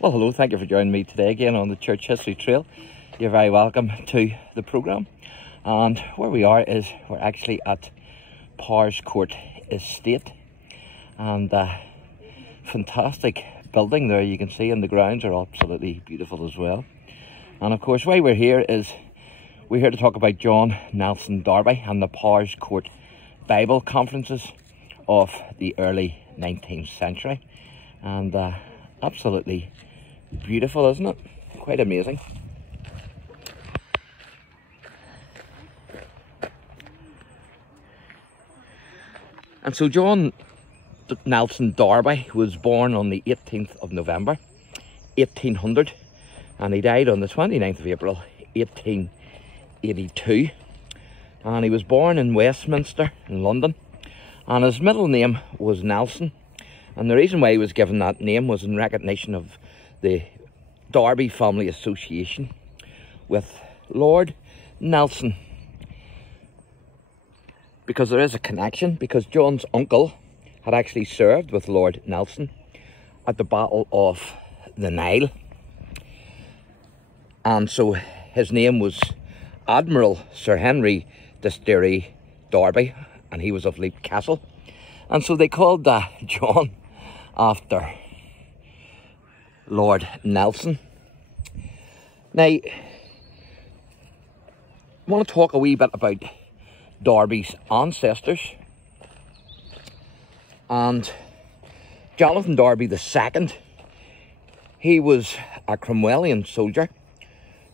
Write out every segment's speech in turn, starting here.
Well, hello, thank you for joining me today again on the Church History Trail. You're very welcome to the programme. And where we are is we're actually at POWERSCOURT Estate. And fantastic building there, you can see, and the grounds are absolutely beautiful as well. And of course, why we're here is we're here to talk about John Nelson Darby and the POWERSCOURT Bible conferences of the early 19th century. And absolutely beautiful, isn't it? Quite amazing. And so John Nelson Darby was born on the 18th of November 1800, and he died on the 29th of April 1882. And he was born in Westminster in London, and his middle name was Nelson. And the reason why he was given that name was in recognition of the Darby family association with Lord Nelson, because there is a connection, because John's uncle had actually served with Lord Nelson at the Battle of the Nile, and so his name was Admiral Sir Henry Darby, and he was of Leap Castle, and so they called John after Lord Nelson. Now, I want to talk a wee bit about Darby's ancestors. And Jonathan Darby II, he was a Cromwellian soldier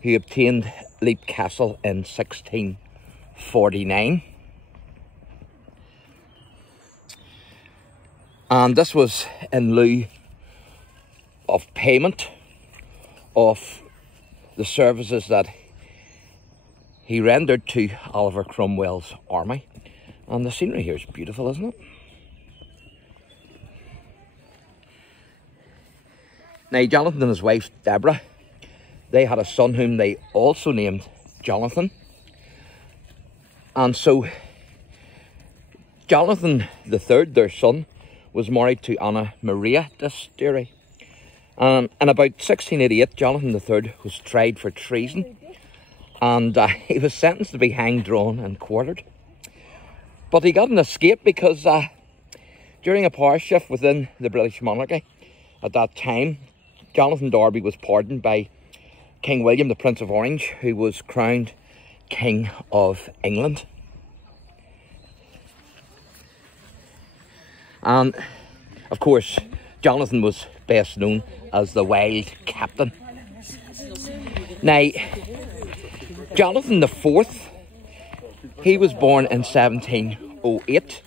who obtained Leap Castle in 1649. And this was in lieu of payment of the services that he rendered to Oliver Cromwell's army. And the scenery here is beautiful, isn't it? Now, Jonathan and his wife Deborah, they had a son whom they also named Jonathan. And so Jonathan III, their son, was married to Anna Maria Darby. In about 1688, Jonathan III was tried for treason, and he was sentenced to be hanged, drawn and quartered. But he got an escape because during a power shift within the British monarchy at that time, Jonathan Darby was pardoned by King William, the Prince of Orange, who was crowned King of England. And of course, Jonathan was best known as the Wild Captain. Now, Jonathan IV, he was born in 1708,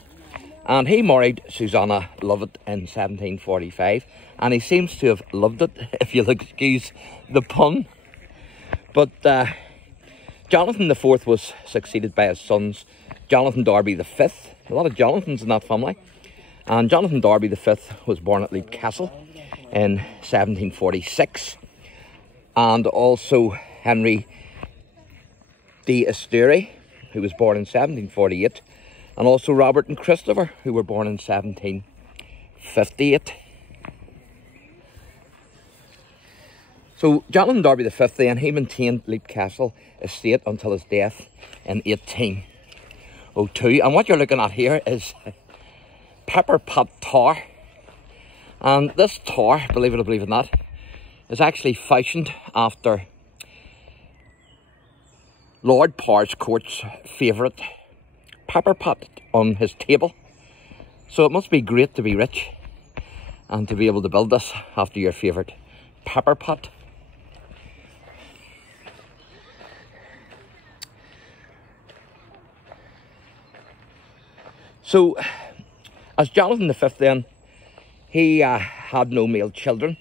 and he married Susanna Lovett in 1745, and he seems to have loved it, if you'll excuse the pun. But Jonathan IV was succeeded by his sons, Jonathan Darby V, a lot of Jonathans in that family. And Jonathan Darby V was born at Leap Castle in 1746. And also Henry Darby, who was born in 1748. And also Robert and Christopher, who were born in 1758. So Jonathan Darby V then, he maintained Leap Castle estate until his death in 1802. And what you're looking at here is Pepper Pot Tower, and this tower, believe it or believe it not, is actually fashioned after Lord POWERSCOURT's favourite pepper pot on his table. So it must be great to be rich and to be able to build this after your favourite pepper pot. So as Jonathan V then, he had no male children.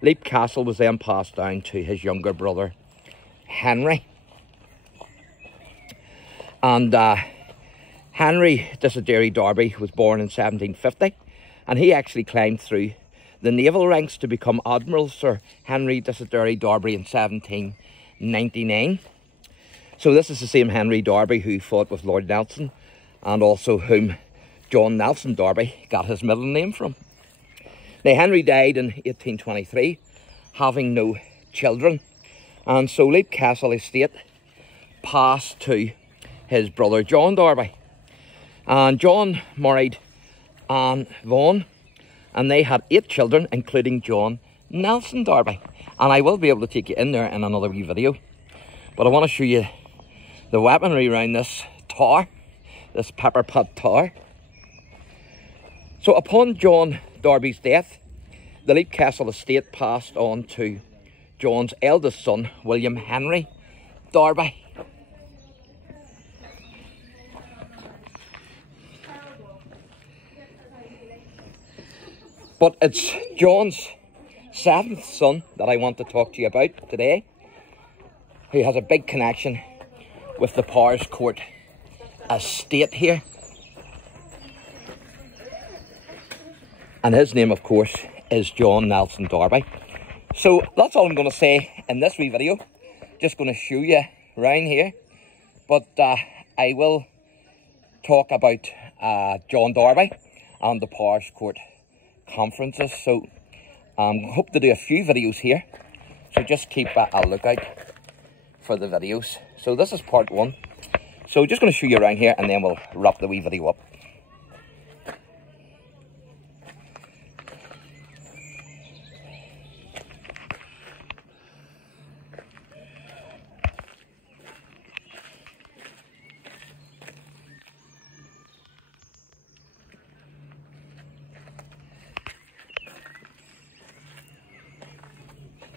Leap Castle was then passed down to his younger brother, Henry. And Henry Darby was born in 1750, and he actually climbed through the naval ranks to become Admiral Sir Henry Darby in 1799. So this is the same Henry Darby who fought with Lord Nelson, and also whom John Nelson Darby got his middle name from. Now, Henry died in 1823, having no children. And so Leap Castle estate passed to his brother John Darby. And John married Anne Vaughan, and they had 8 children, including John Nelson Darby. And I will be able to take you in there in another wee video. But I want to show you the weaponry around this tower, this pepper pot tower. So upon John Darby's death, the Leap Castle estate passed on to John's eldest son, William Henry Darby. But it's John's 7th son that I want to talk to you about today, who has a big connection with the Powerscourt estate here. And his name, of course, is John Nelson Darby. So that's all I'm going to say in this wee video. Just going to show you around here. But I will talk about John Darby and the Powerscourt conferences. So hope to do a few videos here. So just keep a lookout for the videos. So this is part 1. So just going to show you around here and then we'll wrap the wee video up.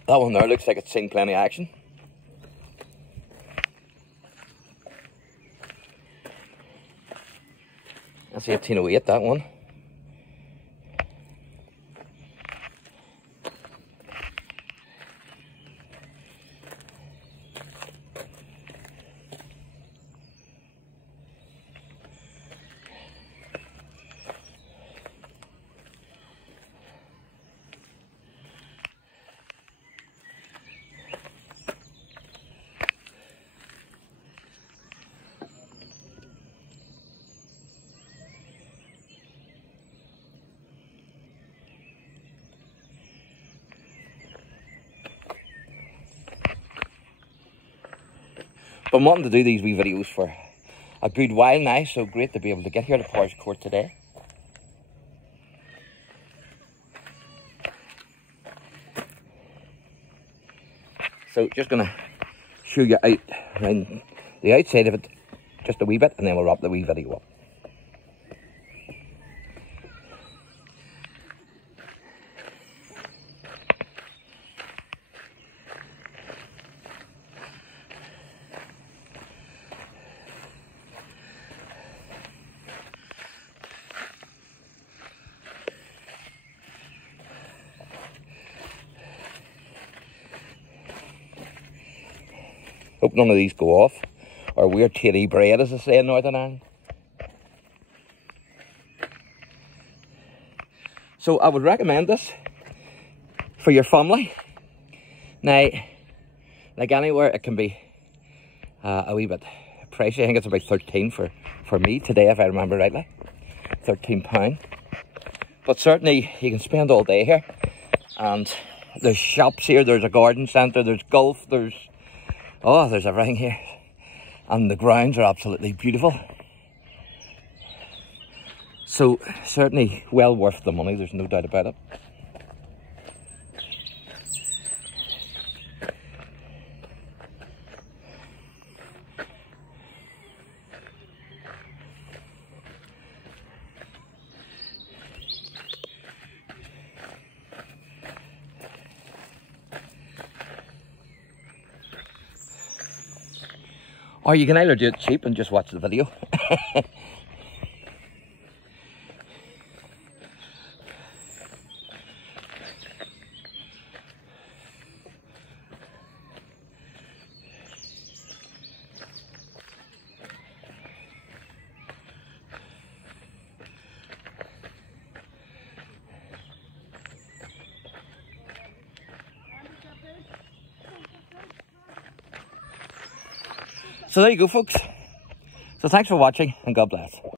That one there looks like it's seen plenty of action. That's 1808, that one. I've been wanting to do these wee videos for a good while now, so great to be able to get here to Powerscourt today. So just going to show you out around the outside of it just a wee bit, and then we'll wrap the wee video up. Hope none of these go off, or we're titty bread, as they say in Northern Ireland. So I would recommend this for your family. Now, like anywhere, it can be a wee bit pricey. I think it's about 13 for me today, if I remember rightly. £13. But certainly you can spend all day here. And there's shops here, there's a garden centre, there's golf, there's everything here. And the grounds are absolutely beautiful. So certainly well worth the money, there's no doubt about it. Or you can either do it cheap and just watch the video. So there you go, folks. So thanks for watching, and God bless.